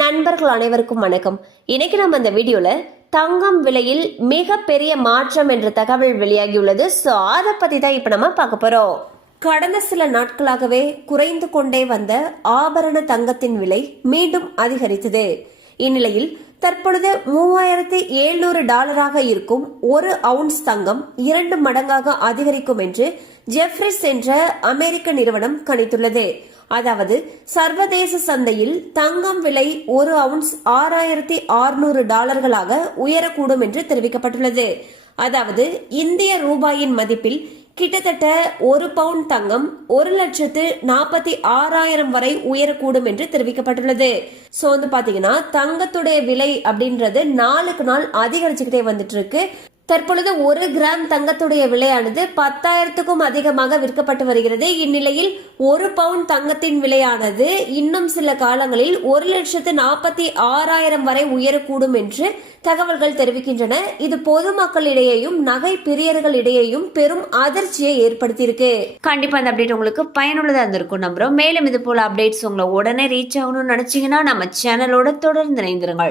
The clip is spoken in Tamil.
நண்பர்கள் அனைவருக்கும் வணக்கம். இன்னைக்கு நம்ம இந்த வீடியோல தங்கம் விலையில் மிக பெரிய மாற்றம் என்ற தகவல் வெளியாகியுள்ளது. ஸோ அதை பத்தி தான் இப்போ நம்ம பார்க்க போறோம். கடந்த சில நாட்களாகவே குறைந்து கொண்டே வந்த ஆபரண தங்கத்தின் விலை மீண்டும் அதிகரித்தது. இந்நிலையில் தற்பொழுது மூவாயிரத்தி எழுநூறு டாலராக இருக்கும் ஒரு அவுன்ஸ் தங்கம் இரண்டு மடங்காக அதிகரிக்கும் என்று ஜெஃப்ரிஸ் என்ற அமெரிக்க நிறுவனம் கணித்துள்ளது. அதாவது சர்வதேச சந்தையில் தங்கம் விலை ஒரு அவுன்ஸ் ஆறாயிரத்தி ஆறுநூறு டாலர்களாக உயரக்கூடும் என்று தெரிவிக்கப்பட்டுள்ளது. அதாவது இந்திய ரூபாயின் மதிப்பில் கிட்டத்தட்ட ஒரு பவுண்ட் தங்கம் ஒரு லட்சத்து நாற்பத்தி ஆறாயிரம் வரை உயரக்கூடும் என்று தெரிவிக்கப்பட்டுள்ளது. சோ வந்து பாத்தீங்கன்னா தங்கத்துடைய விலை அப்படின்றது நாளுக்கு நாள் அதிகரிச்சுக்கிட்டே வந்துட்டு இருக்கு. தற்பொழுது ஒரு கிராம் தங்கத்துடைய விலையானது பத்தாயிரத்துக்கும் அதிகமாக விற்கப்பட்டு வருகிறது. இந்நிலையில் ஒரு பவுண்ட் தங்கத்தின் விலையானது இன்னும் சில காலங்களில் ஒரு லட்சத்து நாற்பத்தி ஆறாயிரம் வரை உயரக்கூடும் என்று தகவல்கள் தெரிவிக்கின்றன. இது பொதுமக்களிடையேயும் நகை பிரியர்களிடையேயும் பெரும் அதிர்ச்சியை ஏற்படுத்தியிருக்கு. கண்டிப்பா அந்த அப்டேட் உங்களுக்கு பயனுள்ளதா இருந்திருக்கும் நம்புறோம். மேலும் இது போல அப்டேட்ஸ் உங்களை உடனே ரீச் ஆகணும்னு நினைச்சீங்கன்னா நம்ம சேனலோட தொடர்ந்து இணைந்திருங்கள்.